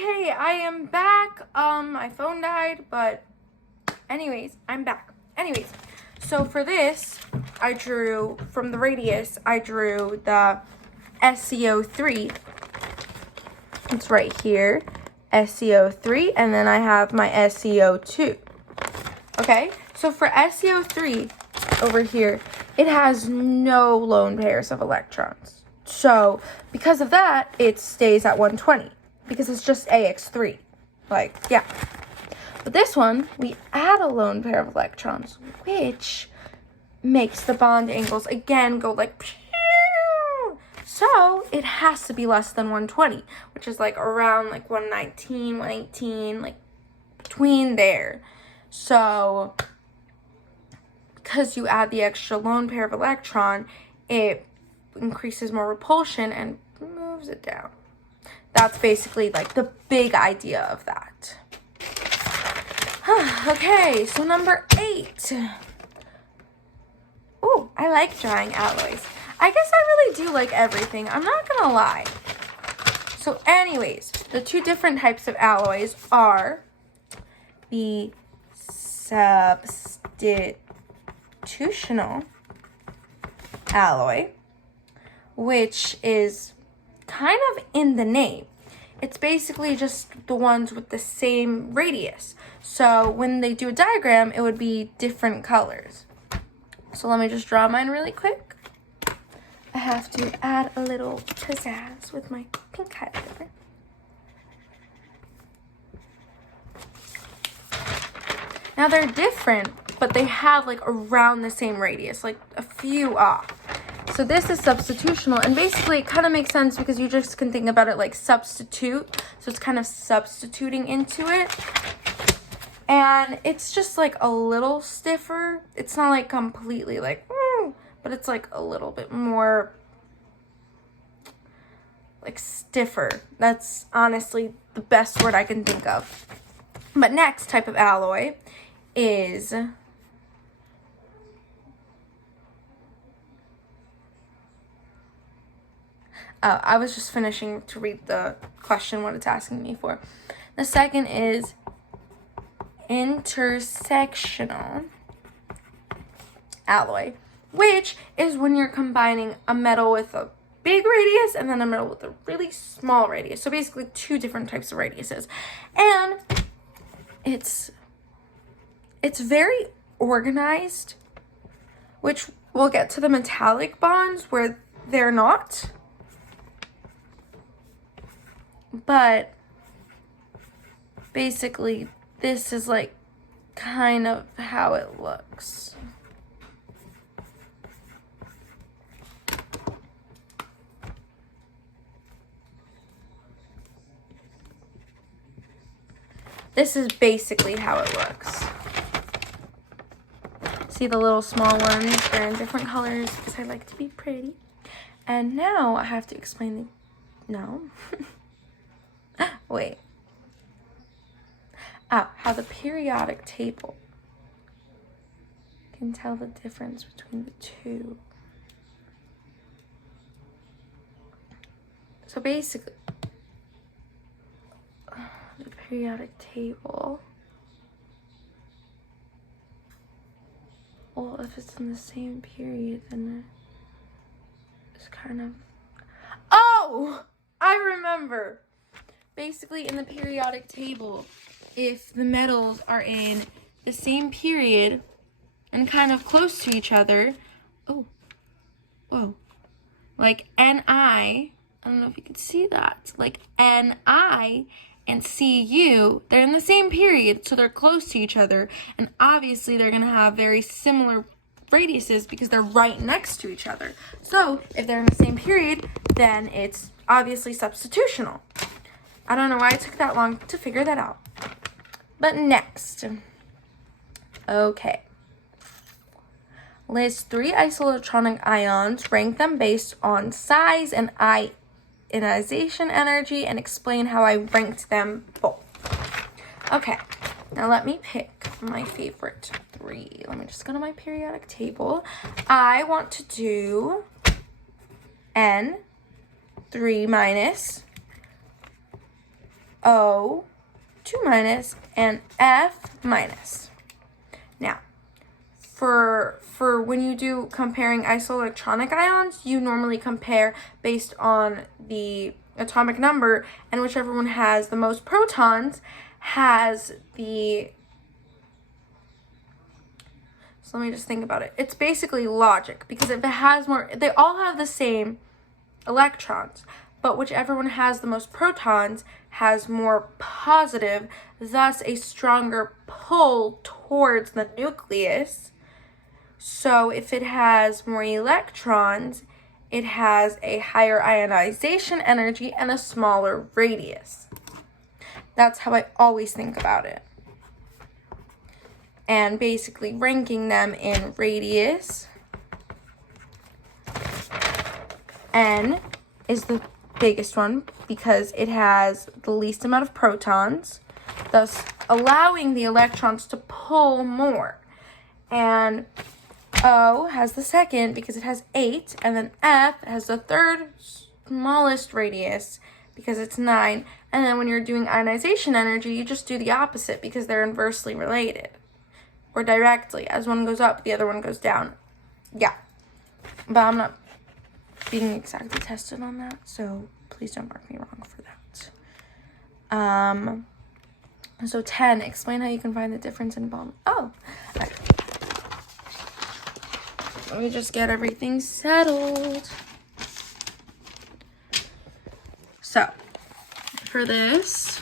Okay, I am back. My phone died, but anyways, I'm back. Anyways, so for this, I drew, from the radius, I drew the SCO3. It's right here, SCO3, and then I have my SCO2. Okay, so for SCO3 over here, it has no lone pairs of electrons. So because of that, it stays at 120 because it's just AX3. Like, yeah. But this one, we add a lone pair of electrons, which makes the bond angles again go like pew! So it has to be less than 120, which is like around like 119, 118, like between there. So because you add the extra lone pair of electron, it increases more repulsion and moves it down. That's basically like the big idea of that. Okay, so number 8. Ooh, I like drawing alloys. I guess I really do like everything. I'm not gonna lie. So anyways, the two different types of alloys are the substitutional alloy, which is kind of in the name. It's basically just the ones with the same radius. So when they do a diagram, it would be different colors. So let me just draw mine really quick. I have to add a little pizzazz with my pink highlighter. Now they're different, but they have like around the same radius, like a few off. So this is substitutional, and basically it kind of makes sense because you just can think about it like substitute. So it's kind of substituting into it. And it's just like a little stiffer. It's not like completely like, but it's like a little bit more like stiffer. That's honestly the best word I can think of. But next type of alloy is I was just finishing to read the question, what it's asking me for. The second is intersectional alloy, which is when you're combining a metal with a big radius and then a metal with a really small radius. So basically two different types of radiuses. And it's very organized, which we'll get to the metallic bonds where they're not. But basically, this is like kind of how it looks. This is basically how it looks. See the little small ones? They're in different colors because I like to be pretty. And now I have to explain no. Wait. How the periodic table can tell the difference between the two. So basically, the periodic table, well, if it's in the same period, then it's kind of, oh, I remember. Basically, in the periodic table, if the metals are in the same period and kind of close to each other, like Ni, I don't know if you can see that, like Ni and Cu, they're in the same period, so they're close to each other, and obviously they're going to have very similar radiuses because they're right next to each other. So if they're in the same period, then it's obviously substitutional. I don't know why it took that long to figure that out. But next, okay. List 3 isoelectronic ions, rank them based on size and ionization energy, and explain how I ranked them both. Okay, now let me pick my favorite 3. Let me just go to my periodic table. I want to do N3 minus O, 2 minus, and F minus. Now, for when you do comparing isoelectronic ions, you normally compare based on the atomic number, and whichever one has the most protons has the... So let me just think about it. It's basically logic, because if it has more, they all have the same electrons, but whichever one has the most protons has more positive, thus a stronger pull towards the nucleus. So if it has more electrons, it has a higher ionization energy and a smaller radius. That's how I always think about it. And basically ranking them in radius, N is the biggest one because it has the least amount of protons, thus allowing the electrons to pull more. And O has the second because it has 8, and then F has the third smallest radius because it's 9. And then when you're doing ionization energy, you just do the opposite because they're inversely related. Or directly. As one goes up, the other one goes down. Yeah. But I'm not being exactly tested on that, so please don't mark me wrong for that. So 10, explain how you can find the difference in bond. Oh. Right. Let me just get everything settled. So, for this,